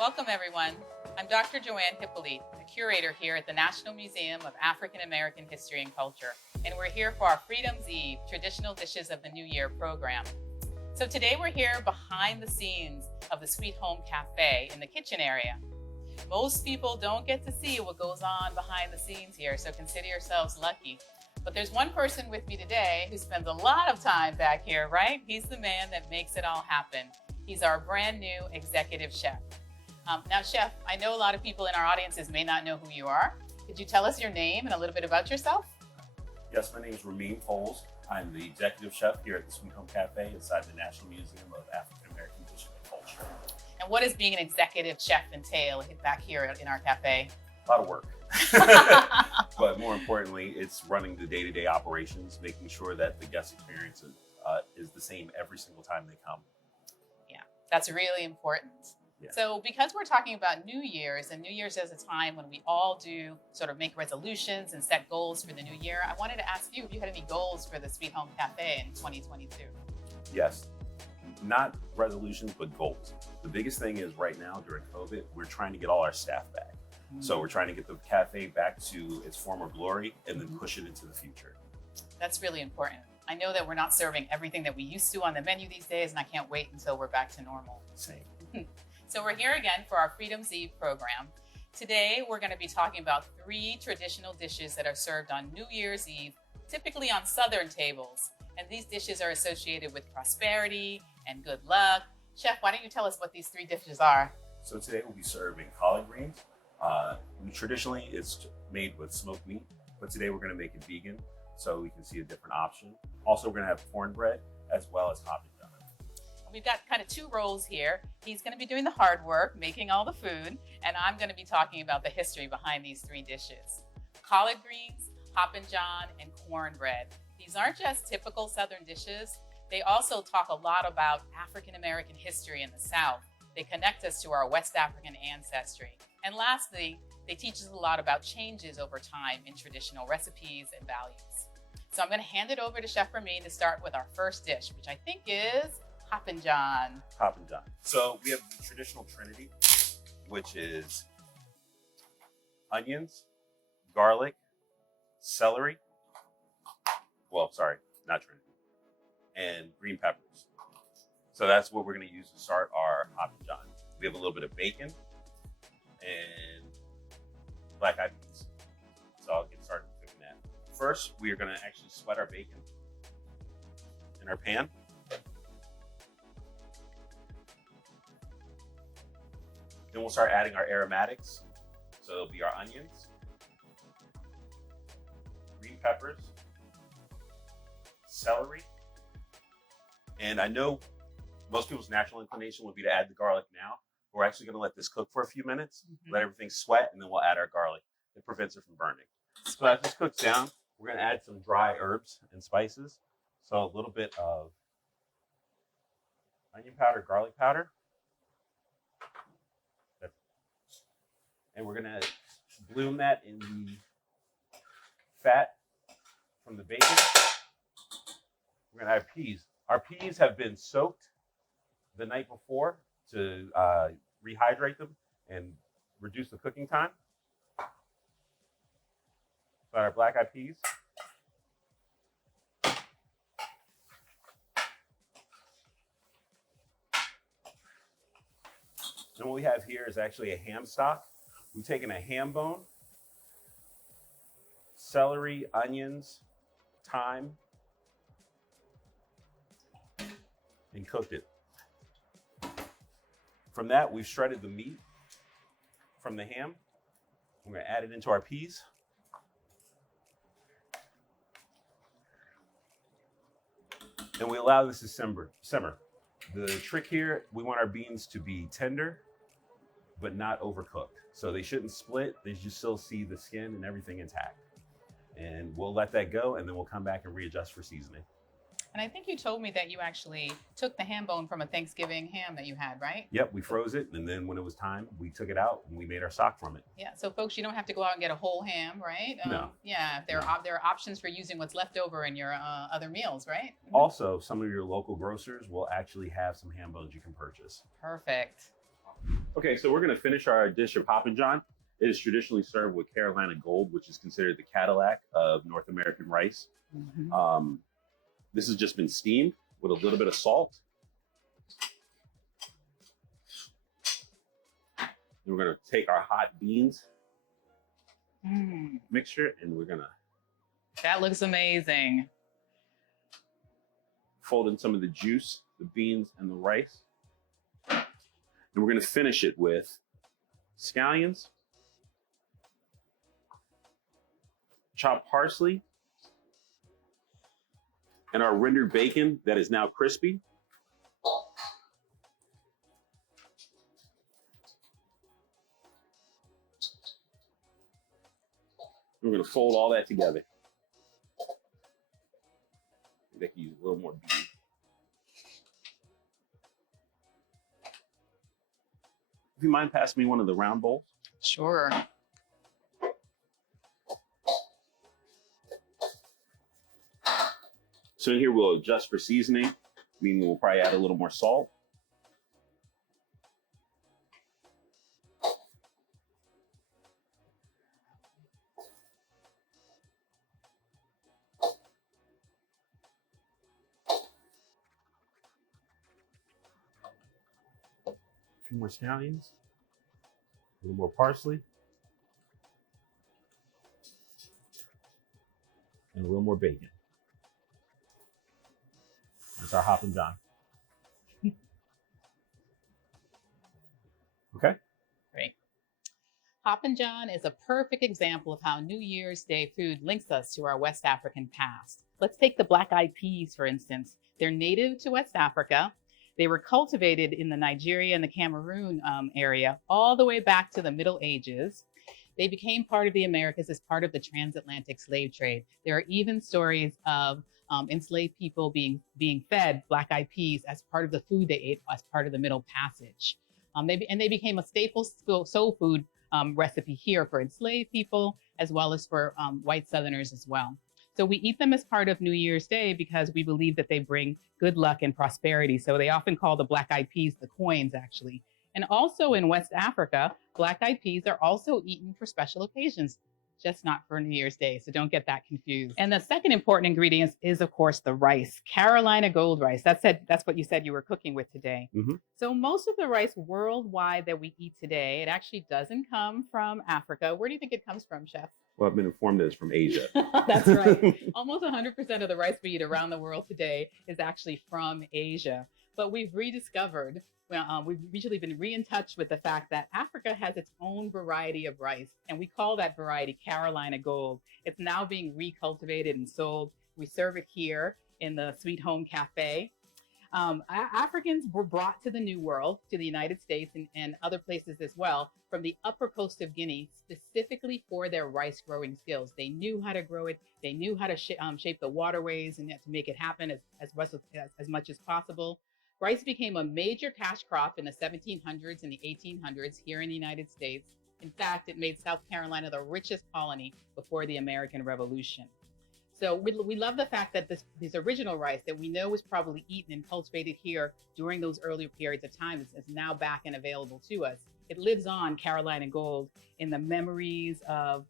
Welcome, everyone. I'm Dr. Joanne Hyppolite, the curator here at the National Museum of African American History and Culture, and we're here for our Freedom's Eve Traditional Dishes of the New Year program. So today we're here behind the scenes of the Sweet Home Café in the kitchen area. Most people don't get to see what goes on behind the scenes here, so consider yourselves lucky. But there's one person with me today who spends a lot of time back here, right? He's the man that makes it all happen. He's our brand new executive chef. Now, Chef, I know a lot of people in our audiences may not know who you are. Could you tell us your name and a little bit about yourself? Yes, my name is Ramin Coles. I'm the executive chef here at the Sweet Home Café inside the National Museum of African American History and Culture. And what does being an executive chef entail back here in our cafe? A lot of work. But more importantly, it's running the day-to-day operations, making sure that the guest experience is the same every single time they come. Yeah, that's really important. Yeah. So because we're talking about New Year's, and New Year's is a time when we all do sort of make resolutions and set goals for the new year, I wanted to ask you if you had any goals for the Sweet Home Café in 2022. Yes, not resolutions, but goals. The biggest thing is right now during COVID, we're trying to get all our staff back. So we're trying to get the cafe back to its former glory and then push it into the future. That's really important. I know that we're not serving everything that we used to on the menu these days, and I can't wait until we're back to normal. Same. So we're here again for our Freedom's Eve program. Today, we're going to be talking about 3 traditional dishes that are served on New Year's Eve, typically on Southern tables. And these dishes are associated with prosperity and good luck. Chef, why don't you tell us what these 3 dishes are? So today we'll be serving collard greens. Traditionally, it's made with smoked meat, but today we're going to make it vegan so we can see a different option. Also, we're going to have cornbread as well as Hoppin John. We've got kind of 2 roles here. He's going to be doing the hard work, making all the food, and I'm going to be talking about the history behind these 3 dishes. Collard greens, Hoppin John, and cornbread. These aren't just typical Southern dishes. They also talk a lot about African American history in the South. They connect us to our West African ancestry. And lastly, they teach us a lot about changes over time in traditional recipes and values. So I'm going to hand it over to Chef Ramin to start with our first dish, which I think is Hoppin John. Hoppin John. So we have the traditional trinity, which is onions, garlic, celery. Well, sorry, not trinity. And green peppers. So that's what we're going to use to start our Hoppin John. We have a little bit of bacon and black-eyed peas. So I'll get started cooking that. First, we are going to actually sweat our bacon in our pan. Then we'll start adding our aromatics. So it'll be our onions, green peppers, celery. And I know most people's natural inclination would be to add the garlic now. We're actually going to let this cook for a few minutes, let everything sweat, and then we'll add our garlic. It prevents it from burning. So as this cooks down, we're going to add some dry herbs and spices. So a little bit of onion powder, garlic powder. And we're going to bloom that in the fat from the bacon. We're going to add peas. Our peas have been soaked the night before to rehydrate them and reduce the cooking time. Got our black-eyed peas. And what we have here is actually a ham stock. We've taken a ham bone, celery, onions, thyme, and cooked it. From that, we've shredded the meat from the ham. We're going to add it into our peas. And we allow this to simmer. The trick here, we want our beans to be tender, but not overcooked. So they shouldn't split. They should still see the skin and everything intact. And we'll let that go, and then we'll come back and readjust for seasoning. And I think you told me that you actually took the ham bone from a Thanksgiving ham that you had, right? Yep, we froze it, and then when it was time, we took it out and we made our stock from it. Yeah, so folks, you don't have to go out and get a whole ham, right? No. Yeah, there are options for using what's left over in your other meals, right? Also, some of your local grocers will actually have some ham bones you can purchase. Perfect. Okay, so we're gonna finish our dish of Hoppin John. It is traditionally served with Carolina Gold, which is considered the Cadillac of North American rice. This has just been steamed with a little bit of salt. And we're gonna take our hot beans mixture and we're gonna... That looks amazing. Fold in some of the juice, the beans and the rice. And we're gonna finish it with scallions, chopped parsley, and our rendered bacon that is now crispy. We're gonna fold all that together. They can use a little more bean. If you mind passing me one of the round bowls? Sure. So in here we'll adjust for seasoning, meaning we'll probably add a little more salt. A few more scallions, a little more parsley, and a little more bacon. That's our Hoppin John. Okay. Great. Hoppin John is a perfect example of how New Year's Day food links us to our West African past. Let's take the black-eyed peas, for instance. They're native to West Africa. They were cultivated in the Nigeria and the Cameroon area all the way back to the Middle Ages. They became part of the Americas as part of the transatlantic slave trade. There are even stories of enslaved people being fed black-eyed peas as part of the food they ate as part of the Middle Passage. They became a staple soul food recipe here for enslaved people, as well as for white Southerners as well. So we eat them as part of New Year's Day because we believe that they bring good luck and prosperity. So they often call the black-eyed peas the coins, actually. And also in West Africa, black-eyed peas are also eaten for special occasions, just not for New Year's Day. So don't get that confused. And the second important ingredient is, of course, the rice, Carolina Gold rice. That's what you said you were cooking with today. So most of the rice worldwide that we eat today, it actually doesn't come from Africa. Where do you think it comes from, Chef? Well, I've been informed that it's from Asia. That's right. Almost 100% of the rice we eat around the world today is actually from Asia. But we've rediscovered, we've recently been in touch with the fact that Africa has its own variety of rice, and we call that variety Carolina Gold. It's now being recultivated and sold. We serve it here in the Sweet Home Café. Africans were brought to the New World, to the United States and other places as well, from the upper coast of Guinea, specifically for their rice growing skills. They knew how to grow it. They knew how to shape the waterways and to make it happen as much as possible. Rice became a major cash crop in the 1700s and the 1800s here in the United States. In fact, it made South Carolina the richest colony before the American Revolution. So we love the fact that this original rice that we know was probably eaten and cultivated here during those earlier periods of time is now back and available to us. It lives on, Carolina Gold, in the memories of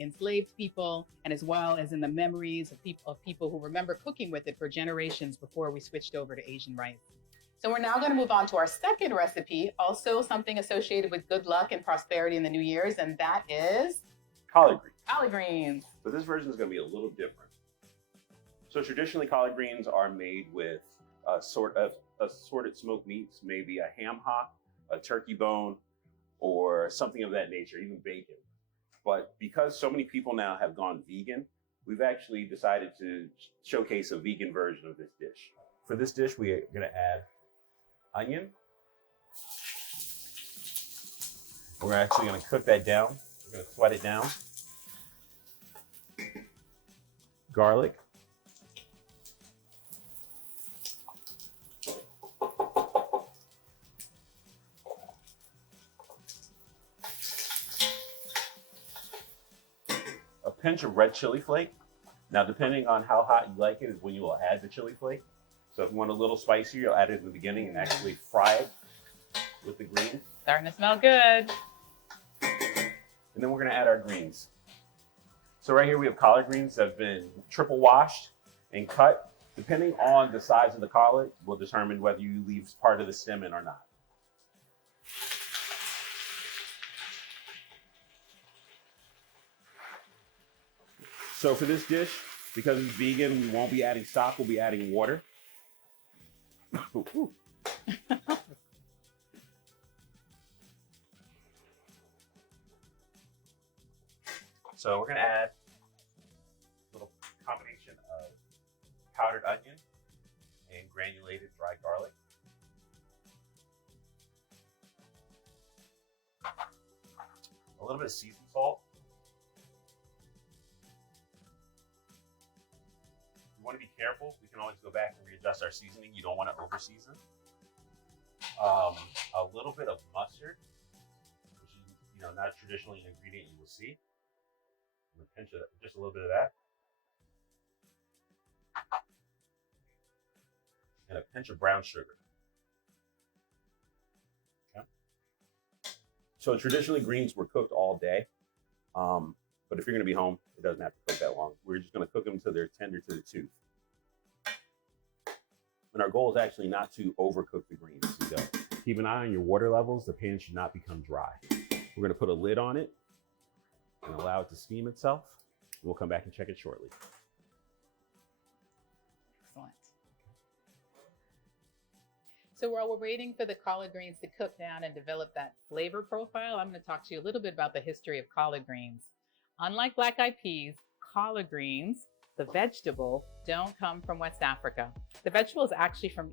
enslaved people, and as well as in the memories of people who remember cooking with it for generations before we switched over to Asian rice. So we're now going to move on to our second recipe, also something associated with good luck and prosperity in the New Year's, and that is Collard greens. collard greens. But this version is going to be a little different. So traditionally, collard greens are made with assorted smoked meats, maybe a ham hock, a turkey bone, or something of that nature, even bacon. But because so many people now have gone vegan, we've actually decided to showcase a vegan version of this dish. For this dish, we are going to add onion. We're actually going to cook that down. We're going to sweat it down. Garlic. A pinch of red chili flake. Now, depending on how hot you like it is when you will add the chili flake. So if you want a little spicier, you'll add it in the beginning and actually fry it with the greens. Starting to smell good. And then we're gonna add our greens. So right here we have collard greens that have been triple washed and cut. Depending on the size of the collard will determine whether you leave part of the stem in or not. So for this dish, because it's vegan, we won't be adding stock, we'll be adding water. So we're gonna add a little combination of powdered onion and granulated dry garlic. A little bit of seasoned salt. You want to be careful. We can always go back and readjust our seasoning. You don't want to over season. A little bit of mustard, which is not traditionally an ingredient you will see. I'm gonna pinch it, just a little bit of that. And a pinch of brown sugar. Okay. So traditionally greens were cooked all day, but if you're gonna be home, it doesn't have to cook that long. We're just gonna cook them until they're tender to the tooth. And our goal is actually not to overcook the greens as we go. Keep an eye on your water levels. The pan should not become dry. We're gonna put a lid on it and allow it to steam itself. We'll come back and check it shortly. Excellent. So while we're waiting for the collard greens to cook down and develop that flavor profile, I'm going to talk to you a little bit about the history of collard greens. Unlike black-eyed peas, collard greens, the vegetable, don't come from West Africa. The vegetable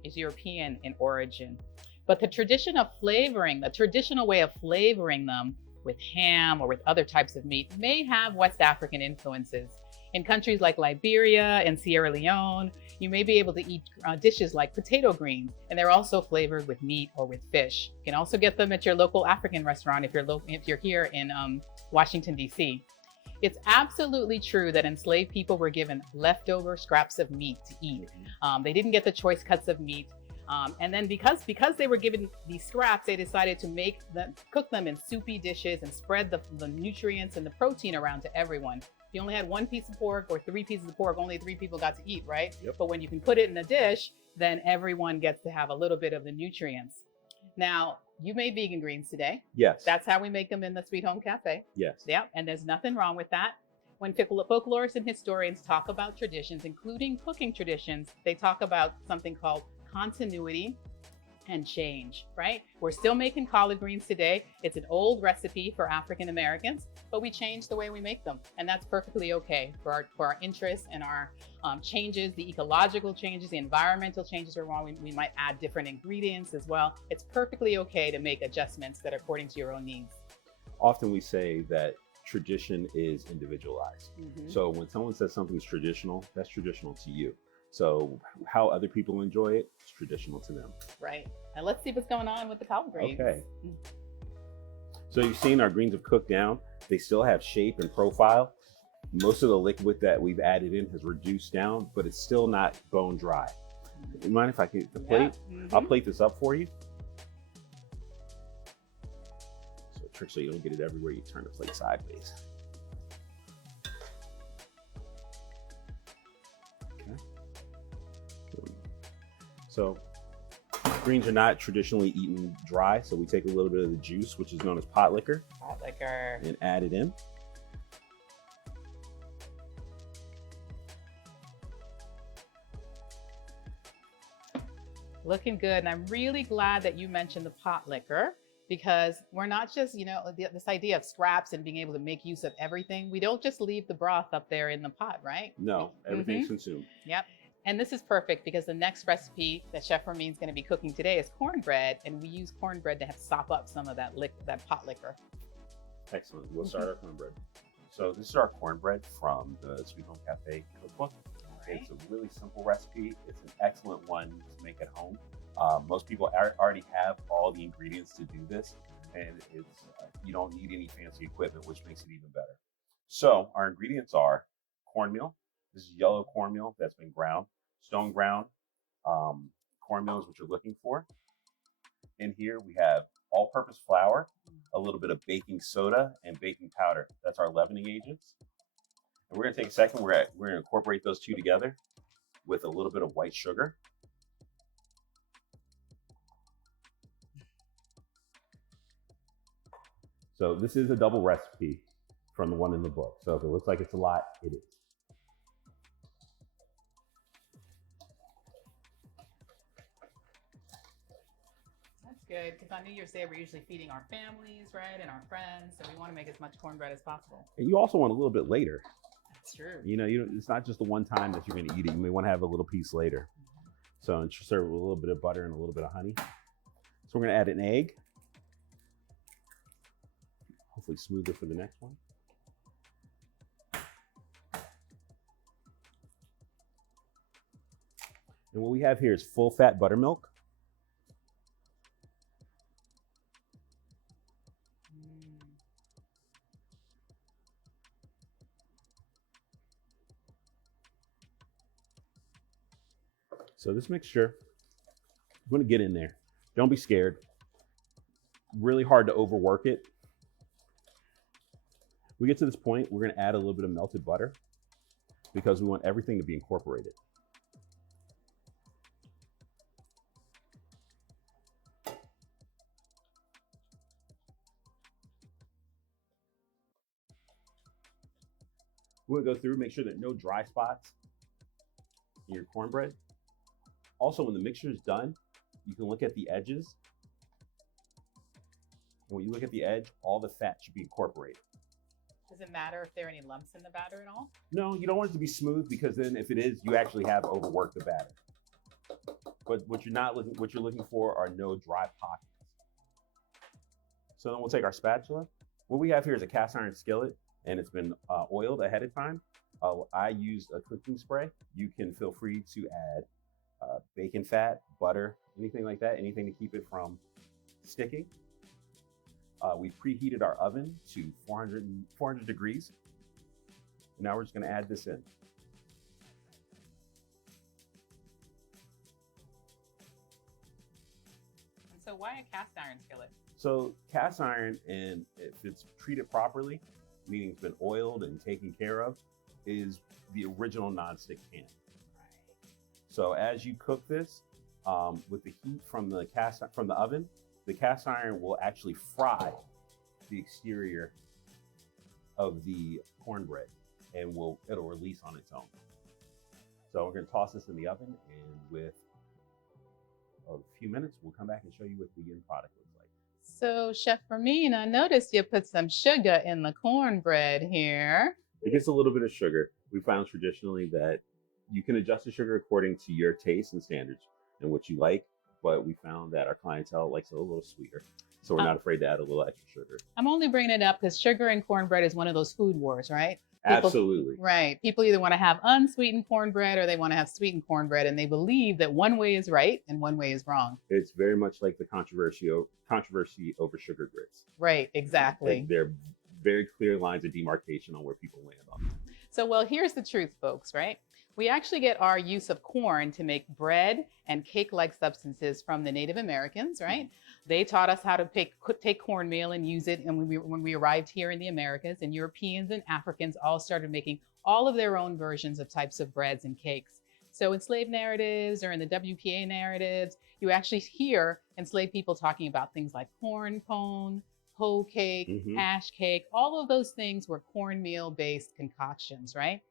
is European in origin. But the tradition of flavoring, the traditional way of flavoring them with ham or with other types of meat may have West African influences. In countries like Liberia and Sierra Leone, you may be able to eat dishes like potato greens, and they're also flavored with meat or with fish. You can also get them at your local African restaurant if you're here in Washington, D.C. It's absolutely true that enslaved people were given leftover scraps of meat to eat. They didn't get the choice cuts of meat. And then because they were given these scraps, they decided to cook them in soupy dishes and spread the nutrients and the protein around to everyone. If you only had one piece of pork or 3 pieces of pork, only 3 people got to eat, right? Yep. But when you can put it in a dish, then everyone gets to have a little bit of the nutrients. Now, you made vegan greens today. Yes. That's how we make them in the Sweet Home Cafe. Yes. Yeah, and there's nothing wrong with that. When folklorists and historians talk about traditions, including cooking traditions, they talk about something called continuity and change, right? We're still making collard greens today. It's an old recipe for African Americans, but we change the way we make them. And that's perfectly okay for our interests and our changes, the ecological changes, the environmental changes where we might add different ingredients as well. It's perfectly okay to make adjustments that are according to your own needs. Often we say that tradition is individualized. So when someone says something's traditional, that's traditional to you. So how other people enjoy it is traditional to them. Right. And let's see what's going on with the collard greens. Okay. So you've seen our greens have cooked down. They still have shape and profile. Most of the liquid that we've added in has reduced down, but it's still not bone dry. You mind if I get the plate? I'll plate this up for you. So a trick so you don't get it everywhere, you turn the plate sideways. So greens are not traditionally eaten dry, so we take a little bit of the juice, which is known as pot liquor, and add it in. Looking good, and I'm really glad that you mentioned the pot liquor, because we're not just, this idea of scraps and being able to make use of everything. We don't just leave the broth up there in the pot, right? No, everything's consumed. Yep. And this is perfect because the next recipe that Chef Ramin's going to be cooking today is cornbread, and we use cornbread to sop up some of that pot liquor. Excellent. We'll start our cornbread. So this is our cornbread from the Sweet Home Cafe cookbook. Right. It's a really simple recipe. It's an excellent one to make at home. Most people already have all the ingredients to do this, and you don't need any fancy equipment, which makes it even better. So our ingredients are cornmeal. This is yellow cornmeal that's been ground, stone ground. Cornmeal is what you're looking for. In here we have all-purpose flour, a little bit of baking soda, and baking powder. That's our leavening agents. And we're gonna take a second, we're gonna incorporate those two together with a little bit of white sugar. So this is a double recipe from the one in the book. So if it looks like it's a lot, it is. That's good, because on New Year's Day, we're usually feeding our families, right, and our friends, so we want to make as much cornbread as possible. And you also want a little bit later. That's true. You know, it's not just the one time that you're gonna eat it. You may want to have a little piece later. So and serve it with a little bit of butter and a little bit of honey. So we're gonna add an egg. Hopefully smoother for the next one. And what we have here is full fat buttermilk. So this mixture, I'm gonna get in there. Don't be scared. Really hard to overwork it. We get to this point, we're gonna add a little bit of melted butter because we want everything to be incorporated. We're gonna go through, make sure that no dry spots in your cornbread. Also, when the mixture is done, you can look at the edges. And when you look at the edge, all the fat should be incorporated. Does it matter if there are any lumps in the batter at all? No, you don't want it to be smooth because then if it is, you actually have overworked the batter. But what you're looking for are no dry pockets. So then we'll take our spatula. What we have here is a cast iron skillet and it's been oiled ahead of time. I used a cooking spray. You can feel free to add bacon fat, butter, anything like that, anything to keep it from sticking. We preheated our oven to 400 degrees. And now we're just gonna add this in. And so why a cast iron skillet? So cast iron, and if it's treated properly, meaning it's been oiled and taken care of, is the original nonstick pan. So as you cook this, with the heat from the oven, the cast iron will actually fry the exterior of the cornbread, and it'll release on its own. So we're gonna toss this in the oven, and with a few minutes, we'll come back and show you what the end product looks like. So Chef Ramin, I noticed you put some sugar in the cornbread here. It gets a little bit of sugar. We found traditionally that you can adjust the sugar according to your taste and standards and what you like, but we found that our clientele likes it a little sweeter. So we're not afraid to add a little extra sugar. I'm only bringing it up because sugar and cornbread is one of those food wars, right? Absolutely. Right. People either want to have unsweetened cornbread or they want to have sweetened cornbread, and they believe that one way is right and one way is wrong. It's very much like the controversy over sugar grits. Right, exactly. And there are very clear lines of demarcation on where people land on. So, well, here's the truth, folks, right? We actually get our use of corn to make bread and cake-like substances from the Native Americans, right? They taught us how to take cornmeal and use it, and when we arrived here in the Americas, and Europeans and Africans all started making all of their own versions of types of breads and cakes. So in slave narratives or in the WPA narratives, you actually hear enslaved people talking about things like corn pone, hoe cake, ash cake. All of those things were cornmeal-based concoctions, right?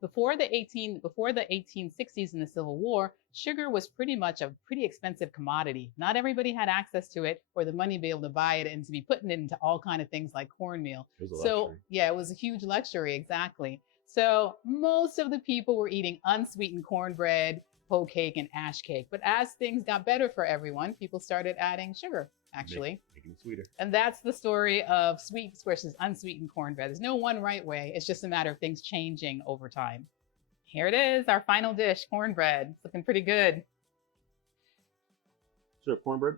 Before the 1860s in the Civil War, sugar was pretty much a pretty expensive commodity. Not everybody had access to it or the money to be able to buy it and to be putting it into all kinds of things like cornmeal. So yeah, it was a huge luxury, exactly. So most of the people were eating unsweetened cornbread, hoe cake, and ash cake. But as things got better for everyone, people started adding sugar, actually. Making it sweeter. And that's the story of sweet versus unsweetened cornbread. There's no one right way. It's just a matter of things changing over time. Here it is, our final dish, cornbread. It's looking pretty good. So cornbread,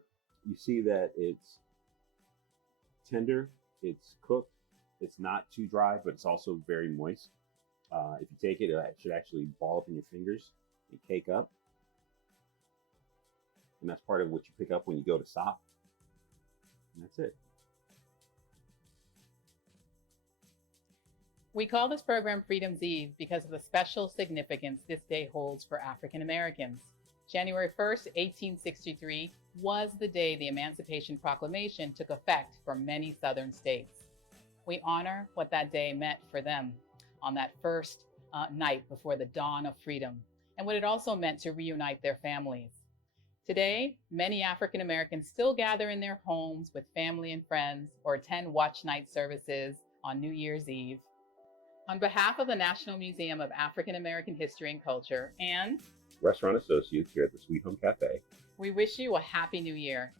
you see that it's tender, it's cooked, it's not too dry, but it's also very moist. If you take it, it should actually ball up in your fingers and cake up. And that's part of what you pick up when you go to SOP. And that's it. We call this program Freedom's Eve because of the special significance this day holds for African Americans. January 1st, 1863 was the day the Emancipation Proclamation took effect for many Southern states. We honor what that day meant for them on that first night before the dawn of freedom, and what it also meant to reunite their families. Today, many African Americans still gather in their homes with family and friends or attend watch night services on New Year's Eve. On behalf of the National Museum of African American History and Culture and Restaurant associates here at the Sweet Home Cafe, we wish you a Happy New Year